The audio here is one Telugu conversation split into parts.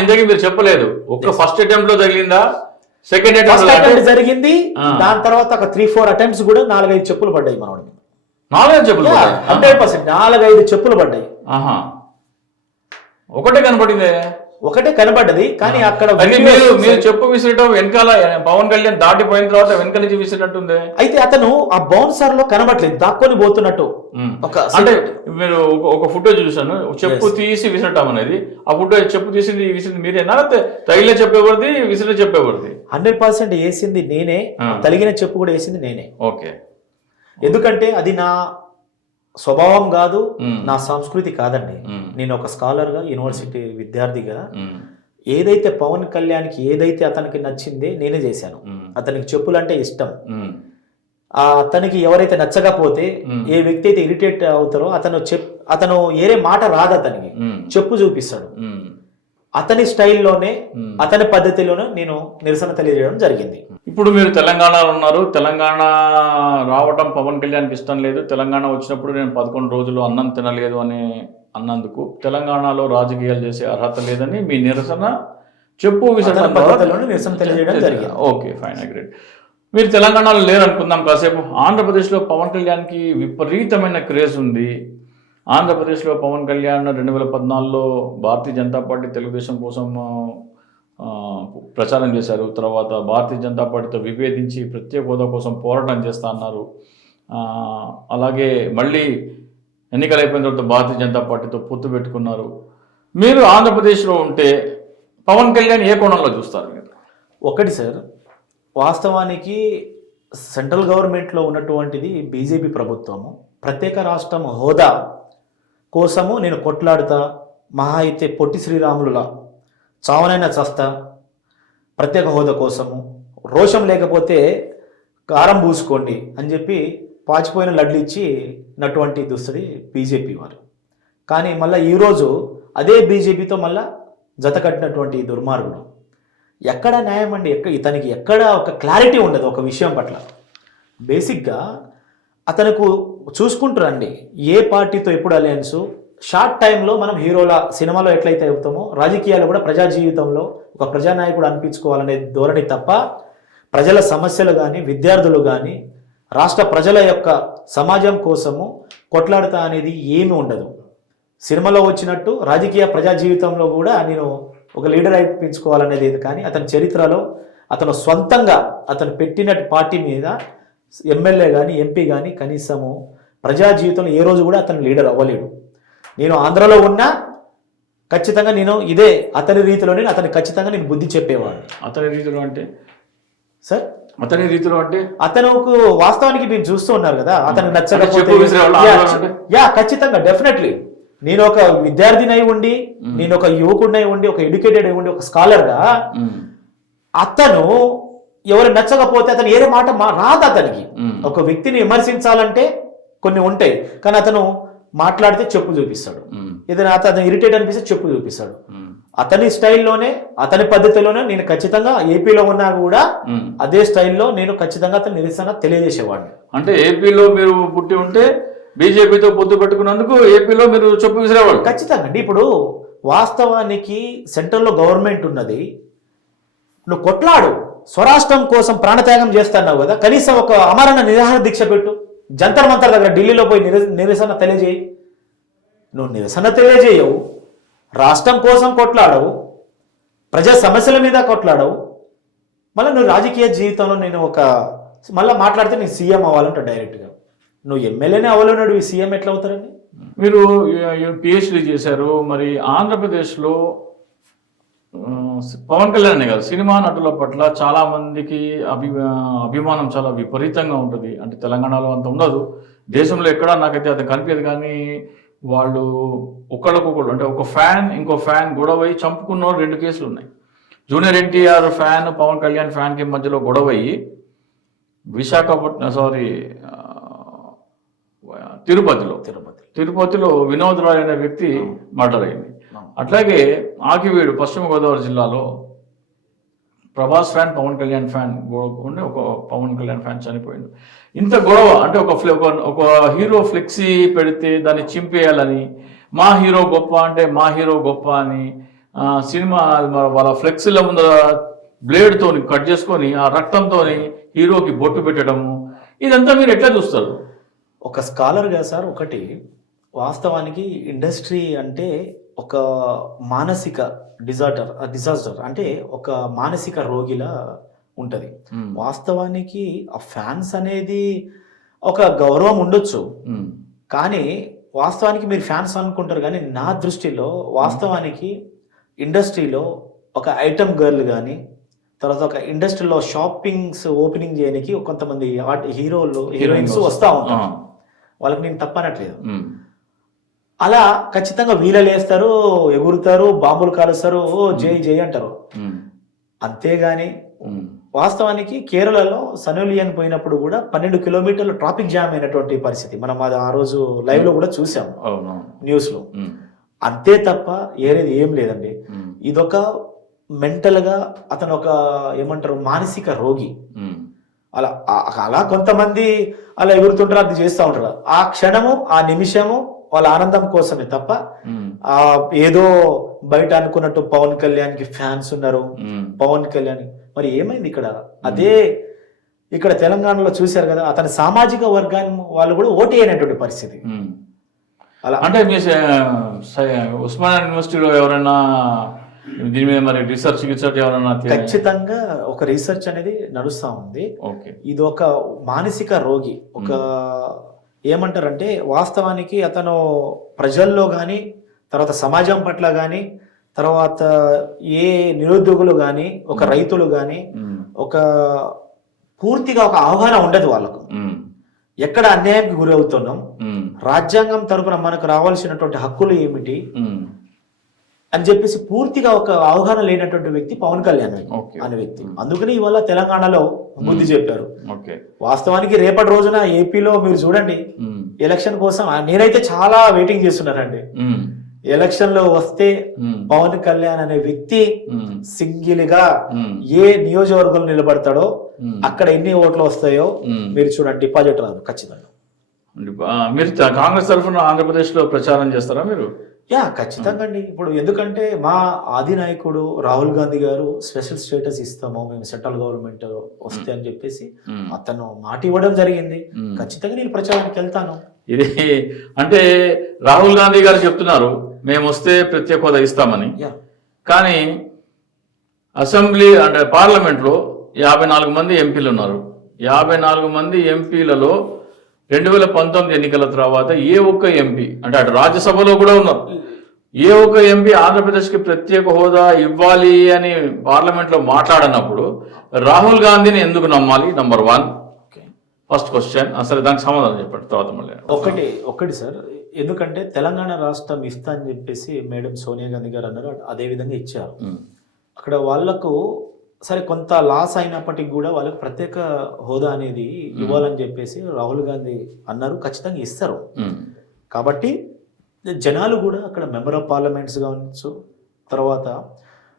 ఇంతకీ మీరు చెప్పలేదు. ఒక్క ఫస్ట్ అటెంప్ట్ లో తగిలిందా, సెకండ్ అటెంప్ట్ జరిగింది, దాని తర్వాత ఒక 3-4 అటెంప్ట్స్ కూడా 4-5 చెప్పులు పడ్డాయి మనోడికి. 4 చెప్పులు 100% 4-5 చెప్పులు పడ్డాయి. ఒకటే కనపడింది, ఒకటే కనబడ్డది. కానీ అక్కడ మీరు చెప్పు విసిరటం వెనకాల పవన్ కళ్యాణ్ దాటిపోయిన తర్వాత వెనక నుంచి విసిరినట్టుంది. అయితే అతను ఆ బౌన్సర్ లో కనబడలేదు, దాక్కొని పోతున్నట్టు. అంటే మీరు ఒక ఫుటేజ్ చూసాను, చెప్పు తీసి విసరటం అనేది. ఆ ఫుటేజ్ చెప్పు తీసింది విసిరింది మీరేనా, తగిలే చెప్పేవారిది విసిరే చెప్పేవారిది? 100% వేసింది నేనే, తగిలిన చెప్పు కూడా వేసింది నేనే. ఓకే. ఎందుకంటే అది నా స్వభావం కాదు, నా సంస్కృతి కాదండి. నేను ఒక స్కాలర్గా, యూనివర్సిటీ విద్యార్థిగా ఏదైతే పవన్ కళ్యాణ్కి ఏదైతే అతనికి నచ్చిందే నేనే చేశాను. అతనికి చెప్పులంటే ఇష్టం. అతనికి ఎవరైతే నచ్చకపోతే, ఏ వ్యక్తి అయితే ఇరిటేట్ అవుతారో అతను ఏరే మాట రాదు, అతనికి చెప్పు చూపిస్తాడు. అతని స్టైల్లోనే, అతని పద్ధతిలోనే నేను నిరసన తెలియజేయడం జరిగింది. ఇప్పుడు మీరు తెలంగాణలో ఉన్నారు. తెలంగాణ రావటం పవన్ కళ్యాణ్కి ఇష్టం లేదు. తెలంగాణ వచ్చినప్పుడు నేను 11 రోజులు అన్నం తినలేదు అని అన్నందుకు తెలంగాణలో రాజకీయాలు చేసే అర్హత లేదని మీ నిరసన చెప్పు విసరడం పద్ధతిలోనే నిరసన తెలియజేయడం జరిగింది. Okay, fine, agreed. మీరు తెలంగాణలో లేరు అనుకుందాం కాసేపు. ఆంధ్రప్రదేశ్లో పవన్ కళ్యాణ్కి విపరీతమైన క్రేజ్ ఉంది. ఆంధ్రప్రదేశ్లో పవన్ కళ్యాణ్ 2014లో భారతీయ జనతా పార్టీ తెలుగుదేశం కోసం ప్రచారం చేశారు. తర్వాత భారతీయ జనతా పార్టీతో విభేదించి ప్రత్యేక హోదా కోసం పోరాటం చేస్తా అన్నారు. అలాగే మళ్ళీ ఎన్నికలు అయిపోయిన తర్వాత భారతీయ జనతా పార్టీతో పొత్తు పెట్టుకున్నారు. మీరు ఆంధ్రప్రదేశ్లో ఉంటే పవన్ కళ్యాణ్ ఏ కోణంలో చూస్తారు మీరు? ఒకటి సార్, వాస్తవానికి సెంట్రల్ గవర్నమెంట్లో ఉన్నటువంటిది బీజేపీ ప్రభుత్వము. ప్రత్యేక రాష్ట్రం హోదా కోసము నేను కొట్లాడుతా, మహా అయితే పొట్టి శ్రీరాములులా చావనైనా చస్తా ప్రత్యేక హోదా కోసము. రోషం లేకపోతే కారం పూసుకోండి అని చెప్పి పాచిపోయిన లడ్లు ఇచ్చినటువంటి దుస్తుడి బీజేపీ వారు. కానీ మళ్ళీ ఈరోజు అదే బీజేపీతో మళ్ళా జత కట్టినటువంటి దుర్మార్గుడు. ఎక్కడ న్యాయం అండి? ఇతనికి ఎక్కడ ఒక క్లారిటీ ఉండదు ఒక విషయం పట్ల. బేసిక్గా అతనుకు చూసుకుంటారండి ఏ పార్టీతో ఎప్పుడు అలయన్సు. షార్ట్ టైంలో మనం హీరోల సినిమాలో ఎట్లయితే అవుతామో రాజకీయాలు కూడా ప్రజా జీవితంలో ఒక ప్రజానాయకుడు అనిపించుకోవాలనే ధోరణి తప్ప ప్రజల సమస్యలు కానీ, విద్యార్థులు కానీ, రాష్ట్ర ప్రజల యొక్క సమాజం కోసము కొట్లాడతా అనేది ఏమీ ఉండదు. సినిమాలో వచ్చినట్టు రాజకీయ ప్రజా జీవితంలో కూడా నేను ఒక లీడర్ అనిపించుకోవాలనేది కానీ అతని చరిత్రలో అతను సొంతంగా అతను పెట్టిన పార్టీ మీద ఎమ్మెల్యే కానీ, ఎంపీ కానీ కనీసము ప్రజా జీవితంలో ఏ రోజు కూడా అతను లీడర్ అవ్వలేడు. నేను ఆంధ్రలో ఉన్నా ఖచ్చితంగా నేను ఇదే అతని రీతిలోనే ఖచ్చితంగా నేను బుద్ధి చెప్పేవాడిని. అతని రీతిలో అంటే సార్, అతని రీతిలో అంటే అతనుకు వాస్తవానికి మీరు చూస్తూ ఉన్నారు కదా, అతను నచ్చకపోతే ఖచ్చితంగా డెఫినెట్లీ నేను ఒక విద్యార్థిని అయి ఉండి, నేను ఒక యువకుడిని అయి ఉండి, ఒక ఎడ్యుకేటెడ్ అయి ఉండి, ఒక స్కాలర్గా అతను ఎవరు నచ్చకపోతే అతను ఏదో మాట రాదు అతనికి. ఒక వ్యక్తిని విమర్శించాలంటే కొన్ని ఉంటాయి, కానీ అతను మాట్లాడితే చెప్పు చూపిస్తాడు. ఏదైనా అతను ఇరిటేట్ అనిపిస్తే చెప్పు చూపిస్తాడు. అతని స్టైల్లోనే, అతని పద్ధతిలోనే నేను ఖచ్చితంగా ఏపీలో ఉన్నా కూడా అదే స్టైల్లో నేను ఖచ్చితంగా అతను నిరసన తెలియజేసేవాడిని. అంటే ఏపీలో మీరు పుట్టి ఉంటే బీజేపీతో పొత్తు పెట్టుకున్నందుకు ఏపీలో మీరు చెప్పు విసిరేవాళ్ళు? ఖచ్చితంగా అండి. ఇప్పుడు వాస్తవానికి సెంట్రల్లో గవర్నమెంట్ ఉన్నది, నువ్వు కొట్లాడు, స్వరాష్ట్రం కోసం ప్రాణత్యాగం చేస్తున్నావు కదా, కనీసం ఒక అమరణ నిరాహార దీక్ష పెట్టు, జంతర్ మంతర్ దగ్గర ఢిల్లీలో పోయి నిరసన తెలియజేయి. నువ్వు నిరసన తెలియజేయవు, రాష్ట్రం కోసం కొట్లాడవు, ప్రజా సమస్యల మీద కొట్లాడవు, మళ్ళీ నువ్వు రాజకీయ జీవితంలో నేను మళ్ళీ మాట్లాడితే నేను సీఎం అవ్వాలంట డైరెక్ట్గా. నువ్వు ఎమ్మెల్యేనే అవ్వలేనాడు, సీఎం ఎట్లా అవుతారండి? మీరు పిహెచ్డీ చేశారు. మరి ఆంధ్రప్రదేశ్లో పవన్ కళ్యాణ్ కాదు, సినిమా నటుల పట్ల చాలా మందికి అభిమానం చాలా విపరీతంగా ఉంటుంది. అంటే తెలంగాణలో అంత ఉండదు, దేశంలో ఎక్కడా నాకైతే అది కనిపించదు. కానీ వాళ్ళు ఒకళ్ళకొకళ్ళు, అంటే ఒక ఫ్యాన్ ఇంకో ఫ్యాన్ గొడవయ్యి చంపుకున్న 2 కేసులు ఉన్నాయి. జూనియర్ ఎన్టీఆర్ ఫ్యాన్ పవన్ కళ్యాణ్ ఫ్యాన్కి మధ్యలో గొడవయ్యి తిరుపతిలో వినోద్ రాయ్ అనే వ్యక్తి మర్డర్ అయింది. అట్లాగే ఆకివీడు పశ్చిమ గోదావరి జిల్లాలో ప్రభాస్ ఫ్యాన్ పవన్ కళ్యాణ్ ఫ్యాన్ ఉండి ఒక పవన్ కళ్యాణ్ ఫ్యాన్ చనిపోయింది. ఇంత గొడవ అంటే ఒక హీరో ఫ్లెక్సీ పెడితే దాన్ని చింపేయాలని, మా హీరో గొప్ప అంటే మా హీరో గొప్ప అని, సినిమా వాళ్ళ ఫ్లెక్సీల ముందర బ్లేడ్తో కట్ చేసుకొని ఆ రక్తంతో హీరోకి బొట్టు పెట్టడము, ఇదంతా మీరు ఎట్లా చూస్తారు? ఒక స్కాలర్గా సార్, ఒకటి వాస్తవానికి ఇండస్ట్రీ అంటే ఒక మానసిక డిజాస్టర్ అంటే ఒక మానసిక రోగిలా ఉంటుంది. వాస్తవానికి ఆ ఫ్యాన్స్ అనేది ఒక గౌరవం ఉండొచ్చు, కానీ వాస్తవానికి మీరు ఫ్యాన్స్ అనుకుంటారు, కానీ నా దృష్టిలో వాస్తవానికి ఇండస్ట్రీలో ఒక ఐటమ్ గర్ల్ కానీ, తర్వాత ఒక ఇండస్ట్రీలో షాపింగ్స్ ఓపెనింగ్ చేయడానికి కొంతమంది హీరోయిన్స్ వస్తూ ఉంటారు. వాళ్ళకి నేను తప్పనట్లేదు. అలా ఖచ్చితంగా వీలలేస్తారు, ఎగురుతారు, బాంబులు కాలుస్తారు, జై జై అంటారు. అంతేగాని వాస్తవానికి కేరళలో సనోలియన్ పోయినప్పుడు కూడా 12 కిలోమీటర్లు ట్రాఫిక్ జామ్ అయినటువంటి పరిస్థితి మనం అది ఆ రోజు లైవ్ లో కూడా చూసాం న్యూస్ లో. అంతే తప్ప ఏరేది ఏం లేదండి. ఇదొక మెంటల్ గా అతను ఒక ఏమంటారు మానసిక రోగి. అలా అలా కొంతమంది అలా ఎగురుతుంటారు, అది చేస్తూ ఉంటారు. ఆ క్షణము ఆ నిమిషము వాళ్ళ ఆనందం కోసమే తప్ప ఏదో బయట అనుకున్నట్టు పవన్ కళ్యాణ్ కి ఫ్యాన్స్ ఉన్నారు, పవన్ కళ్యాణ్ మరి ఏమైంది ఇక్కడ? అదే ఇక్కడ తెలంగాణలో చూశారు కదా, అతని సామాజిక వర్గాన్ని వాళ్ళు కూడా ఓటు అయినటువంటి పరిస్థితి. అలా అంటే మీ ఉస్మానియా యూనివర్సిటీలో ఎవరైనా దీని మీద మరి రీసెర్చ్ ఎవరైనా? ఖచ్చితంగా ఒక రీసెర్చ్ అనేది నడుస్తూ ఉంది. ఇది ఒక మానసిక రోగి, ఒక ఏమంటారంటే వాస్తవానికి అతను ప్రజల్లో కానీ, తర్వాత సమాజం పట్ల కానీ, తర్వాత ఏ నిరుద్యోగులు కానీ, ఒక రైతులు కానీ ఒక పూర్తిగా ఒక అవగాహన ఉండదు వాళ్ళకు. ఎక్కడ అన్యాయానికి గురి అవుతున్నాం, రాజ్యాంగం తరపున మనకు రావాల్సినటువంటి హక్కులు ఏమిటి అని చెప్పేసి పూర్తిగా ఒక అవగాహన లేనటువంటి వ్యక్తి పవన్ కళ్యాణ్ అనే వ్యక్తి. అందుకని ఇవాళ తెలంగాణలో బుద్ధి చెప్పారు. వాస్తవానికి రేపటి రోజున ఏపీలో మీరు చూడండి, ఎలక్షన్ కోసం నేనైతే చాలా వెయిటింగ్ చేస్తున్నానండి. ఎలక్షన్ లో వస్తే పవన్ కళ్యాణ్ అనే వ్యక్తి సింగిల్ గా ఏ నియోజకవర్గంలో నిలబడతాడో అక్కడ ఎన్ని ఓట్లు వస్తాయో మీరు చూడండి, డిపాజిట్ రాదు ఖచ్చితంగా. మీరు కాంగ్రెస్ తరఫున ఆంధ్రప్రదేశ్ లో ప్రచారం చేస్తారా మీరు? ఖచ్చితంగా అండి. ఇప్పుడు ఎందుకంటే మా ఆది నాయకుడు రాహుల్ గాంధీ గారు స్పెషల్ స్టేటస్ ఇస్తాము మేము సెంట్రల్ గవర్నమెంట్ వస్తే అని చెప్పేసి అతను మాట ఇవ్వడం జరిగింది. ఖచ్చితంగా నేను ప్రచారానికి వెళ్తాను. ఇది అంటే రాహుల్ గాంధీ గారు చెప్తున్నారు మేము వస్తే ప్రత్యేక హోదా ఇస్తామని, కానీ అసెంబ్లీ అంటే పార్లమెంట్ లో 54 మంది ఎంపీలు ఉన్నారు. 54 మంది ఎంపీలలో 2019 ఎన్నికల తర్వాత ఏ ఒక్క ఎంపీ అంటే అటు రాజ్యసభలో కూడా ఉన్నారు, ఏ ఒక్క ఎంపీ ఆంధ్రప్రదేశ్కి ప్రత్యేక హోదా ఇవ్వాలి అని పార్లమెంట్ లో మాట్లాడినప్పుడు రాహుల్ గాంధీని ఎందుకు నమ్మాలి? Number 1 first question. అసలు దానికి సమాధానం చెప్పండి, తర్వాత మళ్ళీ. ఒకటి సార్, ఎందుకంటే తెలంగాణ రాష్ట్రం ఇస్తా అని చెప్పేసి మేడం సోనియా గాంధీ గారు అన్నారు, అదే విధంగా ఇచ్చారు. అక్కడ వాళ్లకు సరే కొంత లాస్ అయినప్పటికీ కూడా వాళ్ళకి ప్రత్యేక హోదా అనేది ఇవ్వాలని చెప్పేసి రాహుల్ గాంధీ అన్నారు. ఖచ్చితంగా ఇస్తారు. కాబట్టి జనాలు కూడా అక్కడ మెంబర్ ఆఫ్ పార్లమెంట్స్ కావచ్చు, తర్వాత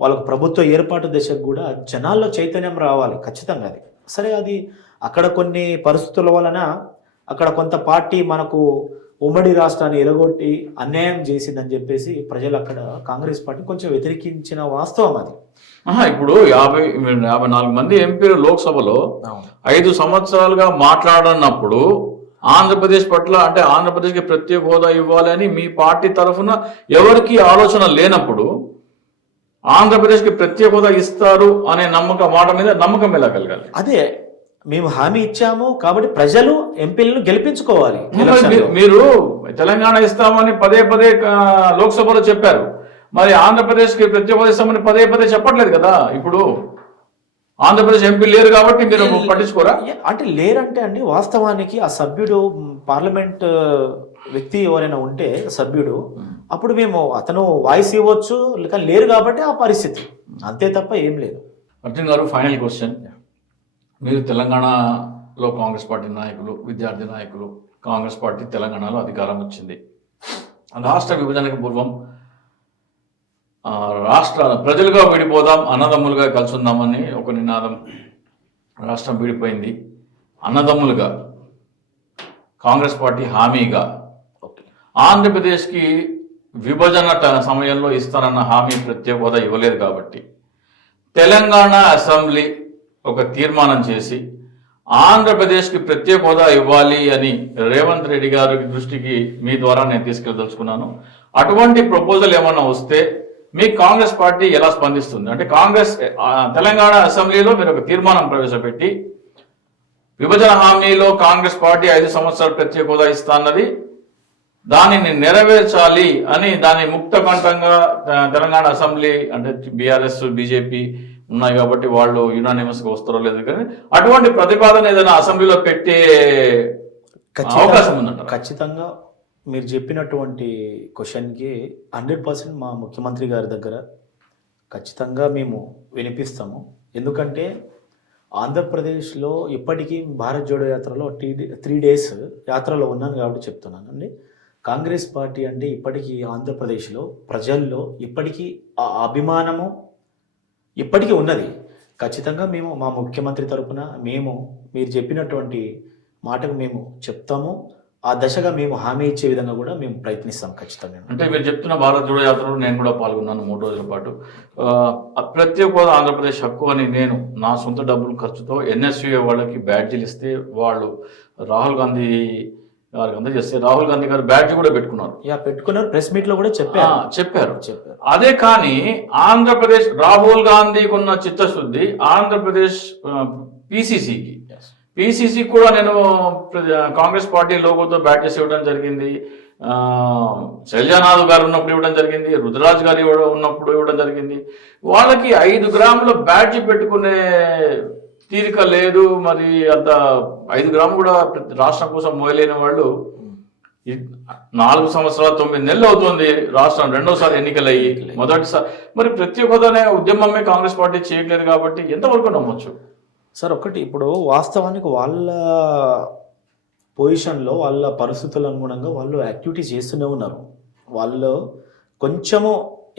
వాళ్ళకు ప్రభుత్వ ఏర్పాటు దశకు కూడా జనాల్లో చైతన్యం రావాలి ఖచ్చితంగా. అది సరే, అది అక్కడ కొన్ని పరిస్థితుల వలన అక్కడ కొంత పార్టీ మనకు ఉమ్మడి రాష్ట్రాన్ని ఎలగొట్టి అన్యాయం చేసిందని చెప్పేసి ప్రజలు అక్కడ కాంగ్రెస్ పార్టీ కొంచెం వ్యతిరేకించిన వాస్తవం అది. ఇప్పుడు 54 మంది ఎంపీలు లోక్సభలో 5 సంవత్సరాలుగా మాట్లాడనప్పుడు ఆంధ్రప్రదేశ్ పట్ల అంటే ఆంధ్రప్రదేశ్కి ప్రత్యేక హోదా ఇవ్వాలని మీ పార్టీ తరఫున ఎవరికి ఆలోచన లేనప్పుడు ఆంధ్రప్రదేశ్కి ప్రత్యేక హోదా ఇస్తారు అనే మాట మీద నమ్మకం ఎలా కలగాలి? అదే మేము హామీ ఇచ్చాము కాబట్టి ప్రజలు ఎంపీలను గెలిపించుకోవాలి. మీరు తెలంగాణ ఇస్తామని పదే లోక్సభలో చెప్పారు, మరి ఆంధ్రప్రదేశ్కి ప్రత్యేక హోదా ఇస్తామని పదే చెప్పట్లేదు కదా. ఇప్పుడు ఆంధ్రప్రదేశ్ ఎంపీ లేరు కాబట్టి మీరు పట్టించుకోరా? అంటే లేరంటే అండి, వాస్తవానికి ఆ సభ్యుడు పార్లమెంట్ వ్యక్తి ఎవరైనా ఉంటే సభ్యుడు, అప్పుడు మేము అతను వాయిస్ ఇవ్వచ్చు, లేరు కాబట్టి ఆ పరిస్థితి, అంతే తప్ప ఏం లేదు. అర్జున్ గారు, ఫైనల్ క్వశ్చన్. మీరు తెలంగాణలో కాంగ్రెస్ పార్టీ నాయకులు, విద్యార్థి నాయకులు, కాంగ్రెస్ పార్టీ తెలంగాణలో అధికారం వచ్చింది. రాష్ట్ర విభజనకు పూర్వం ప్రజలుగా విడిపోదాం, అన్నదమ్ములుగా కలిసి ఉందామని ఒక నినాదం. రాష్ట్రం విడిపోయింది, అన్నదమ్ములుగా కాంగ్రెస్ పార్టీ హామీగా ఆంధ్రప్రదేశ్కి విభజన సమయంలో ఇస్తానన్న హామీ ప్రత్యేక హోదా ఇవ్వలేదు కాబట్టి తెలంగాణ అసెంబ్లీ ఒక తీర్మానం చేసి ఆంధ్రప్రదేశ్కి ప్రత్యేక హోదా ఇవ్వాలి అని రేవంత్ రెడ్డి గారి దృష్టికి మీ ద్వారా నేను తీసుకెళ్ళదలుచుకున్నాను. అటువంటి ప్రపోజల్ ఏమన్నా వస్తే మీ కాంగ్రెస్ పార్టీ ఎలా స్పందిస్తుంది? అంటే కాంగ్రెస్ తెలంగాణ అసెంబ్లీలో మీరు ఒక తీర్మానం ప్రవేశపెట్టి విభజన హామీలో కాంగ్రెస్ పార్టీ 5 సంవత్సరాలు ప్రత్యేక హోదా ఇస్తా అన్నది, దానిని నెరవేర్చాలి అని దాని ముక్త కంఠంగా తెలంగాణ అసెంబ్లీ అంటే బీఆర్ఎస్ బీజేపీ ఉన్నాయి కాబట్టి వాళ్ళు యునానిమస్గా వస్తారో లేదు, కానీ అటువంటి ప్రతిపాదన ఏదైనా అసెంబ్లీలో పెట్టే అవకాశం ఉందంట. ఖచ్చితంగా మీరు చెప్పినటువంటి క్వశ్చన్కి 100% మా ముఖ్యమంత్రి గారి దగ్గర ఖచ్చితంగా మేము వినిపిస్తాము. ఎందుకంటే ఆంధ్రప్రదేశ్లో ఇప్పటికీ భారత్ జోడో యాత్రలో 3 days యాత్రలో ఉన్నాను కాబట్టి చెప్తున్నానండి. కాంగ్రెస్ పార్టీ అంటే ఇప్పటికీ ఆంధ్రప్రదేశ్లో ప్రజల్లో ఇప్పటికీ ఆ అభిమానము ఇప్పటికీ ఉన్నది. ఖచ్చితంగా మేము మా ముఖ్యమంత్రి తరపున మీరు చెప్పినటువంటి మాటకు మేము చెప్తాము. ఆ దశగా మేము హామీ ఇచ్చే విధంగా కూడా మేము ప్రయత్నిస్తాం ఖచ్చితంగా. అంటే మీరు చెప్తున్న భారత్ జోడో యాత్రలో నేను కూడా పాల్గొన్నాను 3 రోజుల పాటు. ప్రత్యేక హోదా ఆంధ్రప్రదేశ్ హక్కు అని నేను నా సొంత డబ్బుల ఖర్చుతో ఎన్ఎస్యుఏ వాళ్ళకి బ్యాడ్జీలు ఇస్తే వాళ్ళు రాహుల్ గాంధీ గారికి అందజేస్తే రాహుల్ గాంధీ గారు బ్యాడ్జ్ కూడా పెట్టుకున్నారు. పెట్టుకున్నారు, ప్రెస్ మీట్ లో కూడా చెప్పారు. అదే కానీ ఆంధ్రప్రదేశ్ రాహుల్ గాంధీకి ఉన్న చిత్తశుద్ధి ఆంధ్రప్రదేశ్ పిసిసి కూడా నేను కాంగ్రెస్ పార్టీ లోగోతో బ్యాడ్జెస్ ఇవ్వడం జరిగింది. శైలజానాథ్ గారు ఉన్నప్పుడు ఇవ్వడం జరిగింది, రుద్రరాజ్ గారు ఉన్నప్పుడు ఇవ్వడం జరిగింది. వాళ్ళకి 5 గ్రాముల బ్యాడ్జ్ పెట్టుకునే తీరిక లేదు. మరి అంత 5 గ్రాములు కూడా రాష్ట్రం కోసం మోయలేని వాళ్ళు 4 సంవత్సరాలు 9 నెలలు అవుతుంది రాష్ట్రం రెండోసారి ఎన్నికలయ్యి. మొదటిసారి మరి ప్రత్యేక హోదానే ఉద్యమమే కాంగ్రెస్ పార్టీ చేయట్లేదు కాబట్టి ఎంతవరకు నమ్మొచ్చు సార్? ఒకటి, ఇప్పుడు వాస్తవానికి వాళ్ళ పొజిషన్లో వాళ్ళ పరిస్థితుల అనుగుణంగా వాళ్ళు యాక్టివిటీస్ చేస్తూనే ఉన్నారు. వాళ్ళు కొంచెము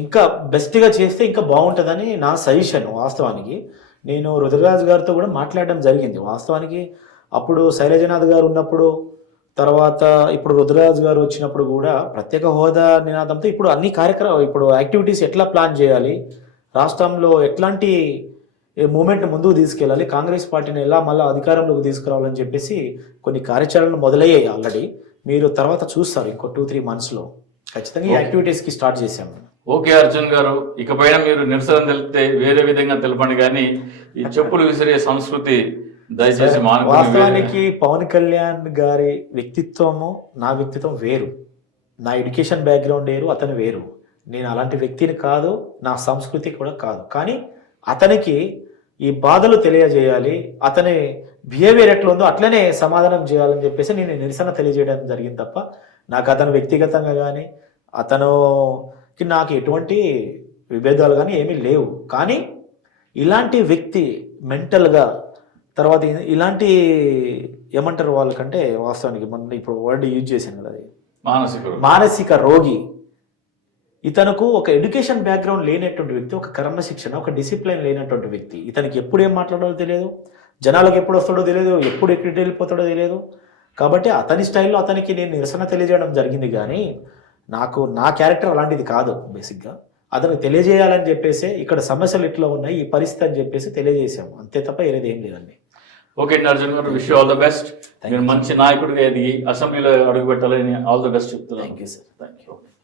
ఇంకా బెస్ట్గా చేస్తే ఇంకా బాగుంటుందని నా సజెషన్. వాస్తవానికి నేను రుద్రరాజ్ గారితో కూడా మాట్లాడడం జరిగింది. వాస్తవానికి అప్పుడు శైలజనాథ్ గారు ఉన్నప్పుడు, తర్వాత ఇప్పుడు రుద్రరాజ్ గారు వచ్చినప్పుడు కూడా ప్రత్యేక హోదా నినాదంతో ఇప్పుడు అన్ని ఇప్పుడు యాక్టివిటీస్ ఎట్లా ప్లాన్ చేయాలి, రాష్ట్రంలో ఎట్లాంటి మూమెంట్ ముందుకు తీసుకెళ్ళాలి, కాంగ్రెస్ పార్టీని ఎలా మళ్ళీ అధికారంలోకి తీసుకురావాలని చెప్పేసి కొన్ని కార్యాచరణలు మొదలయ్యాయి ఆల్రెడీ. మీరు తర్వాత చూస్తారు ఇంకో 2-3 monthsలో ఖచ్చితంగా ఈ యాక్టివిటీస్కి స్టార్ట్ చేశాము. ఓకే అర్జున్ గారు, ఇకపైన మీరు నిరసన తెలిపితే వేరే విధంగా తెలపండి, కానీ ఈ చెప్పులు విసిరే సంస్కృతి దయచేసి మానుకోండి. వాస్తవానికి పవన్ కళ్యాణ్ గారి వ్యక్తిత్వము నా వ్యక్తిత్వం వేరు, నా ఎడ్యుకేషన్ బ్యాక్గ్రౌండ్ వేరు, అతను వేరు. నేను అలాంటి వ్యక్తిని కాదు, నా సంస్కృతి కూడా కాదు. కానీ అతనికి ఈ బాధలు తెలియజేయాలి, అతని బిహేవియర్ ఎట్లా ఉందో అట్లనే సమాధానం చేయాలని చెప్పేసి నేను నిరసన తెలియజేయడం జరిగింది తప్ప నాకు అతను వ్యక్తిగతంగా కానీ అతనుకి నాకు ఎటువంటి విభేదాలు కానీ ఏమీ లేవు. కానీ ఇలాంటి వ్యక్తి మెంటల్గా తర్వాత ఇలాంటి ఏమంటారు వాళ్ళకంటే వాస్తవానికి మన ఇప్పుడు వర్డ్ యూజ్ చేశాను కదా, అది మానసిక రోగి. ఇతనుకు ఒక ఎడ్యుకేషన్ బ్యాక్గ్రౌండ్ లేనటువంటి వ్యక్తి, ఒక క్రమశిక్షణ, ఒక డిసిప్లిన్ లేనటువంటి వ్యక్తి. ఇతనికి ఎప్పుడు ఏం మాట్లాడాలో తెలియదు, జనాలకు ఎప్పుడు వస్తాడో తెలియదు, ఎప్పుడు ఎక్కడికి వెళ్ళిపోతాడో తెలియదు. కాబట్టి అతని స్టైల్లో అతనికి నేను నిరసన తెలియజేయడం జరిగింది. కానీ నా క్యారెక్టర్ అలాంటిది కాదు. బేసిక్గా అతనికి తెలియజేయాలని చెప్పేసి ఇక్కడ సమస్యలు ఇట్లా ఉన్నాయి, ఈ పరిస్థితి అని చెప్పేసి తెలియజేశాము, అంతే తప్ప ఏది ఏం లేదండి. ఓకే అర్జున్ గారు, విష్ ఆల్ ద బెస్ట్. మీరు మంచి నాయకుడిగా ఎదిగి అసెంబ్లీలో అడుగు పెట్టాలని ఆల్ ద బెస్ట్ చెప్తున్నాను. Thank you sir. Thank you.